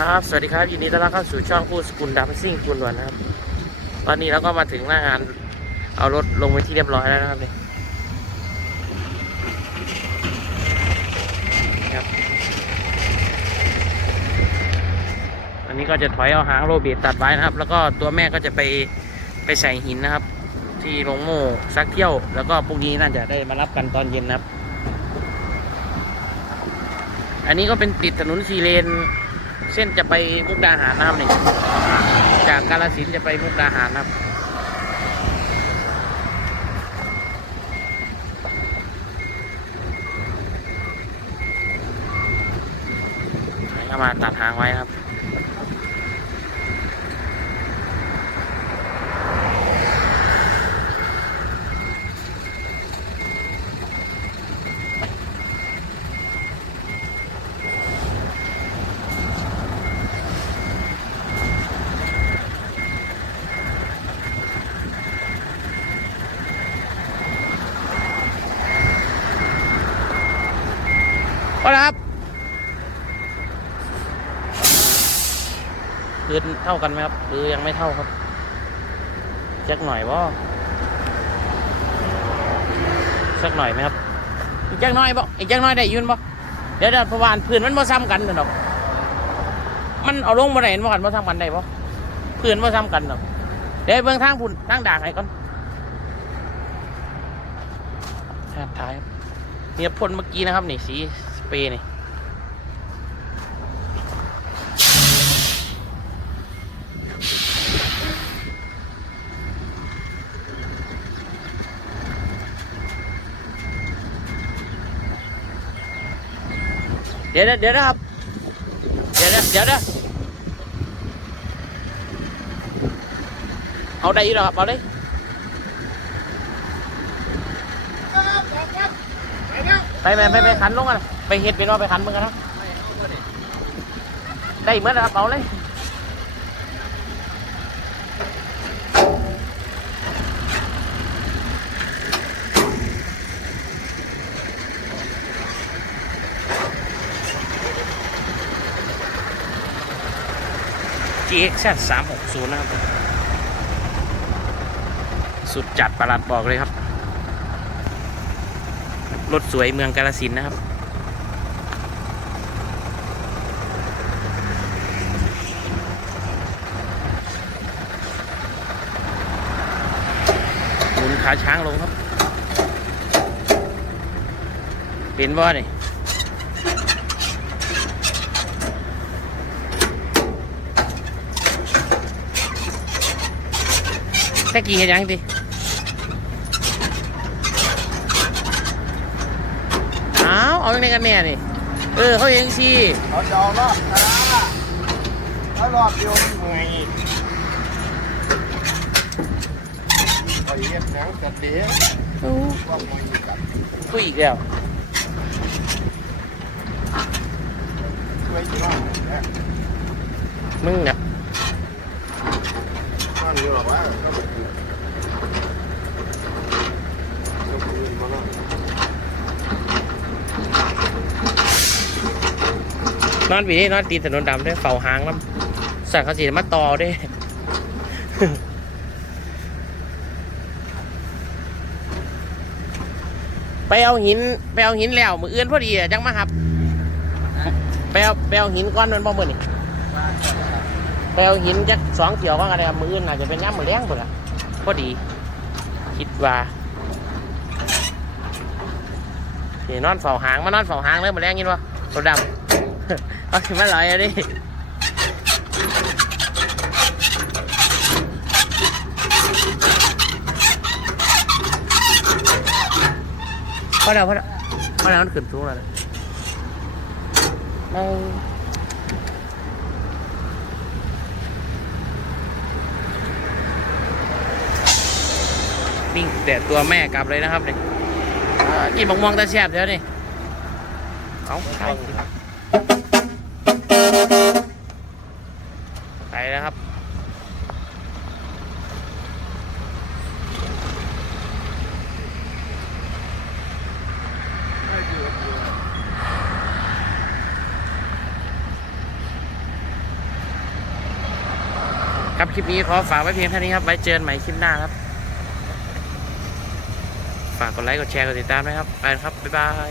ครับ สวัสดีครับยินดีต้อนรับเข้าสู่ช่องผู้สกุลดัมซิ่งกุลด่วนนะครับ ตอนนี้เราก็มาถึงหน้างาน เอารถลงไปที่เรียบร้อยแล้วนะครับนี่ครับ อันนี้ก็จะถอยเอาหางโรเบตตัดไว้นะครับ แล้วก็ตัวแม่ก็จะไปไปใส่หินนะครับ ที่โรงโม่ซักเที่ยว แล้วก็พรุ่งนี้น่าจะได้มารับกันตอนเย็นนะครับ อันนี้ก็เป็นติดถนนสีเลน เส้นจะไปมุกดาหารนะครับนี่จากกาลสินจะไปมุกดาหารนะครับให้เข้ามาตัดทางไว้ครับ ก็แล้วครับคืนเท่ากันไหมครับหรือยังไม่เท่าครับจักหน่อยว่าสักหน่อยไหมครับอีกจักหน่อยบ่อีกจักหน่อยได้ยืนบ่เดี๋ยวเดี๋ยวเพราะว่าอันพื้นมันบ่ซ้ำกันกันดอกมันเอาลงบ่ได้เห็นบ่กันบ่ซ้ำกันได้บ่พื้นบ่ซ้ำกันดอกเดี๋ยวเบิ่งทางพุ่นทางด่างให้ก่อนแทบท้ายครับเนี่ยพ่นเมื่อกี้นะครับนี่สีสเปรย์นี่เดี๋ยวนะเดี๋ยวนะครับ เดี๋ยวนะเดี๋ยวนะเอาได้อีกแล้วครับเอาเลยไปไปไปไปขันลงกัน ไปเฮ็ดเป็นว่าไปขันมึงกันครับได้เมื่อนนะครับเอาเลยจีเอ็กซสามหกศูนย์นะครับ สุดจัดประหลัดบอกเลยครับ รถสวยเมืองกาลสินนะครับ ขาช้างลงครับ เป็นบ่นี่ตะกี้เห็นยังดิเอาเอาอย่างนี้กันแน่นี่ เออ เขาเองสิเขาจะเอารอบนะถ้ารอบเดียวมันเมื่อย ไอ้เหี้ยหนังกระเดียว่ามันอยู่กับคุยอีกแล้วช่วยที่บ้นเนี่ยมึงเนี่ยมันอยู่หรอวะก็แบบนี้ก็ปืนมาแล้วนอนบีนี่นอนตีนถนนดำด้วยเฝ้าหางแล้วสั่งเขาสีมาต่อด้วย ไป เอาหินไปเอาหินแล้วมืออื่นพอดีอะจังมาครับไปเอาไปเอาหินก้อนนั้นบ่มือนี่ไปเอาหินจักสองเถี่ยวก็อะไรครับมืออื่นอาจจะเป็นย่ำมือแรงหมดละพอดี คิดว่านี่นอนเฝ้าหางมานอนเฝ้าหางเลยมือแรงยินวะตัวดำเอาขึ้นมาลอยอะดิ พอแล้วพอแล้วพอแล้วมันขึ้นสูงแล้วนะไม่วิ่งแต่ตัวแม่กลับเลยนะครับเนี่ยอ่ากินมะม่วงตาแซ่บเดี๋ยวนี่เอาใช่ไปแล้วครับ ครับคลิปนี้ขอฝากไว้เพียงเท่านี้ครับไว้เจอกันใหม่คลิปหน้าครับ ฝากกดไลค์กดแชร์กดติดตามด้วยครับไปครับบ๊ายบาย